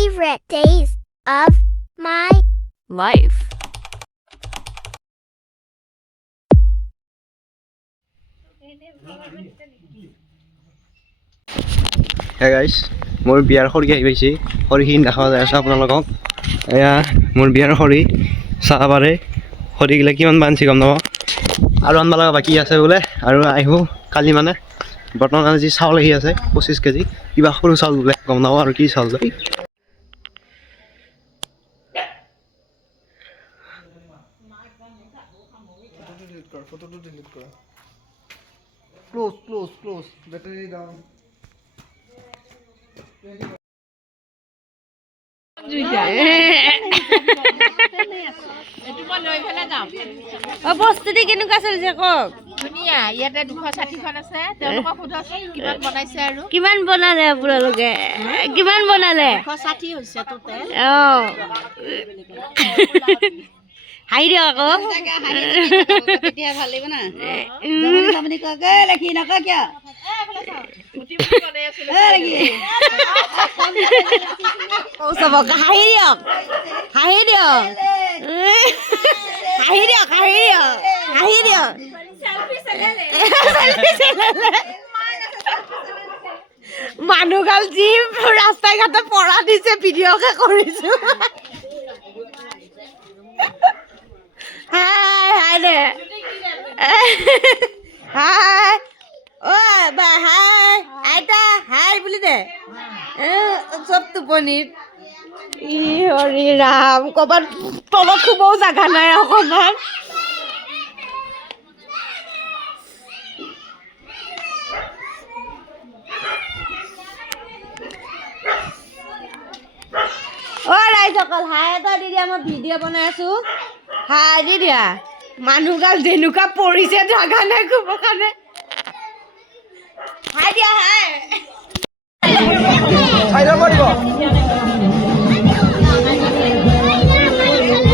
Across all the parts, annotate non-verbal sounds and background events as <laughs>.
favorite days of my life. হে গাইছ মোৰ বিয়াৰ খৰি আহি পাইছে। খৰিখিনি দেখা যায় আছে আপোনালোকক। এয়া মোৰ বিয়াৰ খৰি, চাহ পাৰে খৰিগিলা কিমান বান্ধছি গম নাপাওঁ। আৰু আনব লগা বাকী আছে বোলে। আৰু আহিব কালি মানে। বৰ্তমান যি চাউল আহি আছে, পঁচিছ কেজি। কিবা সৰু চাউল বোলে, গম নাপাওঁ আৰু কি চাউল। যায় close close close battery down অ প্ৰস্তুতি কেনেকুৱা চলিছে কওক? ধুনীয়া ইয়াতে দুশ ষাঠিখন আছে। তেওঁলোকক সোধকচোন কিমান বনাইছে আৰু? কিমান বনালে আপোনালোকে? কিমান বনালে? দুশ ষাঠি হৈছে টোটেল অ। হাঁহি দিয়ক আকৌ তেতিয়া ভালো লাগিব না। উম। হাঁহি দিয়ক। হাঁহি দিয়ক। হাঁহি দিয়ক হাঁহি দিয়ক। হাঁহি দিয়ক। মানুহগাল যি ৰাস্তাই ঘাটে পৰা দিছে ভিডিঅ'কে কৰিছো হাই হাই দে <laughs> হাই অ বা হাই আইতা হাই বুলি দে। এ, চব টোপনিত। ই হৰি ৰাম ক'ৰবাত তলত শুবও জাগা নাই অকণমান। অ ৰাইজসকল হাই এটা দি দিয়া মই ভিডিঅ' বনাই আছো। হাই দি দিয়া। মানুহগাল যেনেকুৱা পৰিছে জাগা নাই কব কাৰণে। হাই দিয়া, হাই।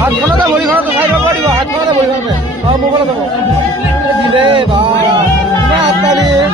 হাতখনতে ভৰিখনতে হাতখনতে ভৰিখনতে। অ মোবাইলত যাব। দিলে বা ইমান